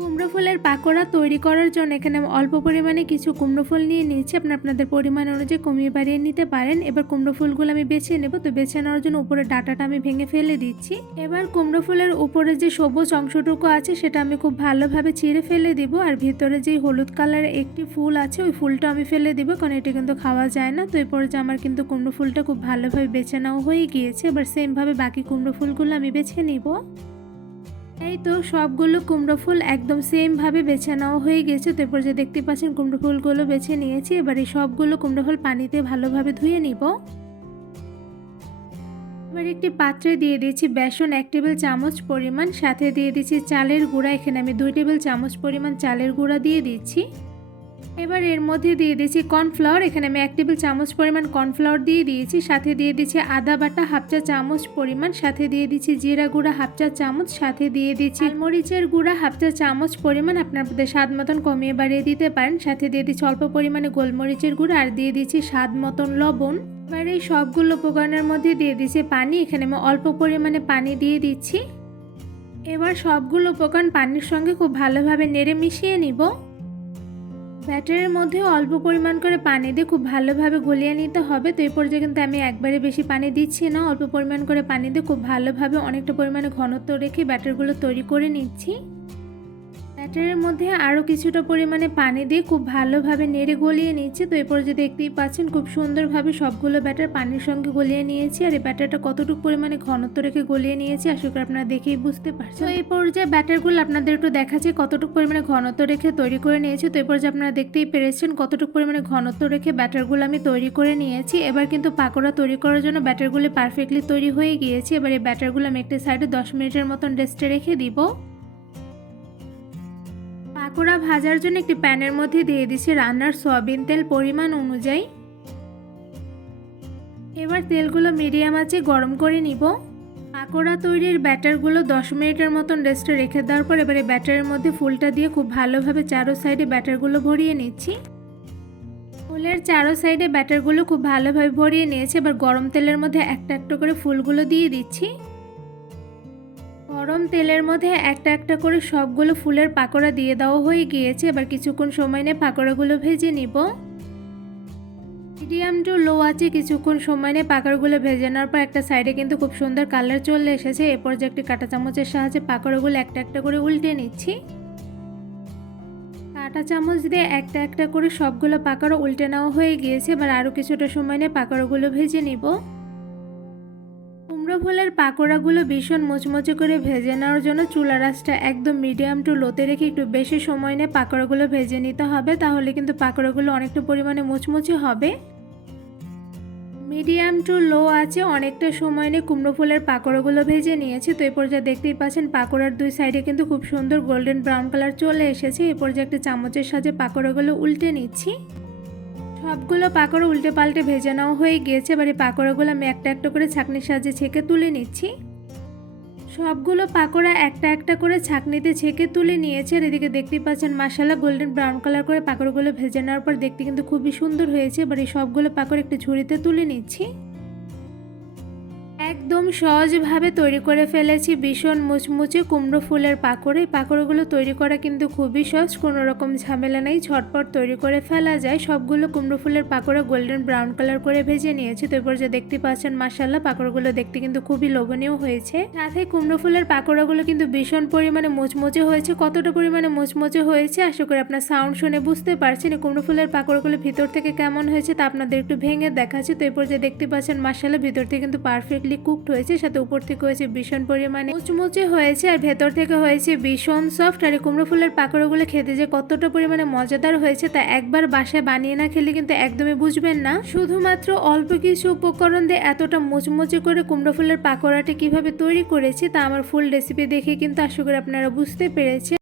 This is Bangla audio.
কুমড়ো ফুলের পাকোড়া তৈরি করার জন্য এখানে আমি অল্প পরিমাণে কিছু কুমড়ো ফুল নিয়ে নিয়েছি। আপনাদের পরিমাণ অনুযায়ী কমিয়ে বাড়িয়ে নিতে পারেন। এবার কুমড়ো ফুলগুলো আমি বেছে নেব। তো বেছে নেওয়ার জন্য উপরের ডাঁটাটা আমি ভেঙে ফেলে দিচ্ছি। এবার কুমড়ো ফুলের উপরে যে সবুজ অংশটুকু আছে সেটা আমি খুব ভালোভাবে চিড়ে ফেলে দিব। আর ভিতরে যে হলুদ কালারের একটি ফুল আছে ওই ফুলটা আমি ফেলে দিব, কারণ এটা কিন্তু খাওয়া যায় না। তো এরপরে যে আমার কিন্তু কুমড়ো ফুলটা খুব ভালোভাবে বেছে নেওয়া হয়ে গিয়েছে। এবার সেমভাবে বাকি কুমড়ো ফুলগুলো আমি বেছে নিব। এই তো সবগুলো কুমড়ো ফুল একদম সেম ভাবে বেছে নেওয়া হয়ে গেছে। তারপর যে দেখতে পাচ্ছেন কুমড়ো ফুলগুলো বেছে নিয়েছি। এবার এই সবগুলো কুমড়ো ফুল পানিতে ভালোভাবে ধুয়ে নিব। এবার একটি পাত্রে দিয়ে দিয়েছি বেসন 1 টেবিল চামচ পরিমাণ, সাথে দিয়ে দিচ্ছি চালের গুঁড়া। এখানে আমি 2 টেবিল চামচ পরিমাণ চালের গুঁড়া দিয়ে দিচ্ছি। এবার এর মধ্যে দিয়ে দিচ্ছি কর্নফ্লাওয়ার। এখানে আমি 1 টেবিল চামচ পরিমাণ কর্নফ্লাওয়ার দিয়ে দিয়েছি। সাথে দিয়ে দিচ্ছি আদা বাটা হাফ চা চামচ পরিমাণ, সাথে দিয়ে দিচ্ছি জিরা গুঁড়া হাফ চা চামচ, সাথে দিয়ে দিচ্ছি মরিচের গুঁড়া হাফ চা চামচ পরিমাণ। আপনাদের স্বাদ মতন কমিয়ে বাড়িয়ে দিতে পারেন। সাথে দিয়ে দিচ্ছি অল্প পরিমাণে গোলমরিচের গুঁড়া আর দিয়ে দিচ্ছি স্বাদ মতন লবণ। এবার এই সবগুলো উপকরণের মধ্যে দিয়ে দিচ্ছি পানি। এখানে আমি অল্প পরিমাণে পানি দিয়ে দিচ্ছি। এবার সবগুলো উপকরণ পানির সঙ্গে খুব ভালোভাবে নেড়ে মিশিয়ে নিব। ব্যাটারের মধ্যে অল্প পরিমাণ করে পানি দিয়ে খুব ভালোভাবে গলিয়ে নিতে হবে। তো এই পর্যায়ে কিন্তু আমি একবারে বেশি পানি দিচ্ছি না, অল্প পরিমাণ করে পানি দিয়ে খুব ভালোভাবে অনেকটা পরিমাণে ঘনত্ব রেখে ব্যাটারগুলো তৈরি করে নিচ্ছি। ব্যাটারের মধ্যে আরও কিছুটা পরিমাণে পানি দিয়ে খুব ভালোভাবে নেড়ে গলিয়ে নিচ্ছি। তো এই পর্যায়ে দেখতেই পাচ্ছেন খুব সুন্দরভাবে সবগুলো ব্যাটার পানির সঙ্গে গলিয়ে নিয়েছি। আর এই ব্যাটারটা কতটুকু পরিমাণে ঘনত্ব রেখে গলিয়ে নিয়েছি আশা করি আপনারা দেখেই বুঝতে পারছেন। তো এই পর্যায়ে ব্যাটারগুলো আপনাদের একটু দেখাচ্ছি কতটুকু পরিমাণে ঘনত্ব রেখে তৈরি করে নিয়েছি। তো এই পর্যায়ে আপনারা দেখতেই পেরেছেন কতটুকু পরিমাণে ঘনত্ব রেখে ব্যাটারগুলো আমি তৈরি করে নিয়েছি। এবার কিন্তু পাকোড়া তৈরি করার জন্য ব্যাটারগুলো পারফেক্টলি তৈরি হয়ে গিয়েছে। এবার এই ব্যাটারগুলো আমি একটা সাইডে 10 মিনিটের মতন রেস্টে রেখে দিব। পাকোড়া ভাজার জন্য একটি প্যানের মধ্যে দিয়ে দিচ্ছি রান্নার সয়াবিন তেল পরিমাণ অনুযায়ী। এবার তেলগুলো মিডিয়াম আঁচে গরম করে নিব। পাকোড়া তৈরির ব্যাটারগুলো 10 মিনিটের মতন রেস্টে রেখে দেওয়ার পর এবারে ব্যাটারের মধ্যে ফুলটা দিয়ে খুব ভালোভাবে চারো সাইডে ব্যাটারগুলো ভরিয়ে নিচ্ছি। ফুলের চারো সাইডে ব্যাটারগুলো খুব ভালোভাবে ভরিয়ে নিয়েছি। এবার গরম তেলের মধ্যে একটা একটা করে ফুলগুলো দিয়ে দিচ্ছি। গরম তেলের মধ্যে একটা একটা করে সবগুলো ফুলের পাকোড়া দিয়ে দেওয়া হয়ে গিয়েছে। এবার কিছুক্ষণ সময় নিয়ে পাকোড়াগুলো ভেজে নিব। মিডিয়াম টু লো আছে কিছুক্ষণ সময় নিয়ে পাকোড়াগুলো ভেজে নেওয়ার পর একটা সাইডে কিন্তু খুব সুন্দর কালার চলে এসেছে। এরপর যে একটি কাঁটা চামচের সাহায্যে পাকোড়াগুলো একটা একটা করে উল্টে নিচ্ছি। কাঁটা চামচ দিয়ে একটা একটা করে সবগুলো পাকোড়া উল্টে নেওয়া হয়ে গিয়েছে। এবার আরও কিছুটা সময় নিয়ে পাকোড়াগুলো ভেজে নিব। কুমড়ো ফুলের পাকোড়াগুলো ভীষণ মুচমুচে করে ভেজে নেওয়ার জন্য চুলার আঁচটা একদম মিডিয়াম টু লোতে রেখে একটু বেশি সময় নিয়ে পাকোড়াগুলো ভেজে নিতে হবে, তাহলে কিন্তু পাকোড়াগুলো অনেকটা পরিমাণে মুচমুচে হবে। মিডিয়াম টু লো আছে অনেকটা সময় নিয়ে কুমড়ো ফুলের পাকোড়াগুলো ভেজে নিয়েছি। তো এই পর্যায়ে দেখতেই পাচ্ছেন পাকোড়ার দুই সাইডে কিন্তু খুব সুন্দর গোল্ডেন ব্রাউন কালার চলে এসেছে। এই পর্যায়ে একটা চামচের সাহায্যে পাকোড়াগুলো উল্টে নিচ্ছি। সবগুলো পাকোড়া উল্টে পাল্টে ভেজে নেওয়া হয়ে গিয়েছে। এবার এই পাকোড়াগুলো আমি একটা একটা করে ছাঁকনির সাহায্যে ছেঁকে তুলে নিচ্ছি। সবগুলো পাকোড়া একটা একটা করে ছাঁকনিতে ছেঁকে তুলে নিয়েছে। আর এদিকে দেখতেই পাচ্ছেন মাশাআল্লাহ গোল্ডেন ব্রাউন কালার করে পাকোড়াগুলো ভেজে নেওয়ার পর দেখতে কিন্তু খুবই সুন্দর হয়েছে। এবার এই সবগুলো পাকোড়া একটু ঝুড়িতে তুলে নিচ্ছি। একদম সহজভাবে তৈরি করে ফেলেছি ভীষণ মুচমুচে কুমড়ো ফুলের পাকোড়া। এই পাকোড়াগুলো তৈরি করা কিন্তু খুবই সহজ, কোনো রকম ঝামেলা নেই, ঝটপট তৈরি করে ফেলা যায়। সবগুলো কুমড়ো ফুলের পাকোড়া গোল্ডেন ব্রাউন কালার করে ভেজে নিয়েছি। তো এরপর যে দেখতে পাচ্ছেন মাশাআল্লাহ পাকোড়াগুলো দেখতে কিন্তু খুবই লোভনীয় হয়েছে। সাথে কুমড়ো ফুলের পাকোড়াগুলো কিন্তু ভীষণ পরিমাণে মুচমুচে হয়েছে। কতটা পরিমাণে মুচমুচে হয়েছে আশা করি আপনার সাউন্ড শুনে বুঝতে পারছেন। এই কুমড়ো ফুলের পাকোড়াগুলো ভিতর থেকে কেমন হয়েছে তা আপনাদের একটু ভেঙে দেখাচ্ছি। তো এরপর যে দেখতে পাচ্ছেন মাশাআল্লাহ ভিতর থেকে কিন্তু পারফেক্টলি কুকড হয়েছে, সাথে উপর থেকে হয়েছে ভীষণ পরিমাণে মুচমুচে হয়েছে আর ভেতর থেকে হয়েছে ভীষণ সফট। আর এই কুমড়ো ফুলের পাকোড়াগুলো খেতে যে কতটা পরিমাণে মজাদার হয়েছে তা একবার বাসায় বানিয়ে না খেলে কিন্তু একদমই বুঝবেন না। শুধুমাত্র অল্প কিছু উপকরণ দিয়ে এতটা মুচমুচে করে কুমড়ো ফুলের পাকোড়াটি কিভাবে তৈরি করেছি তা আমার ফুল রেসিপি দেখে কিন্তু আশা করি আপনারা বুঝতে পেরেছেন।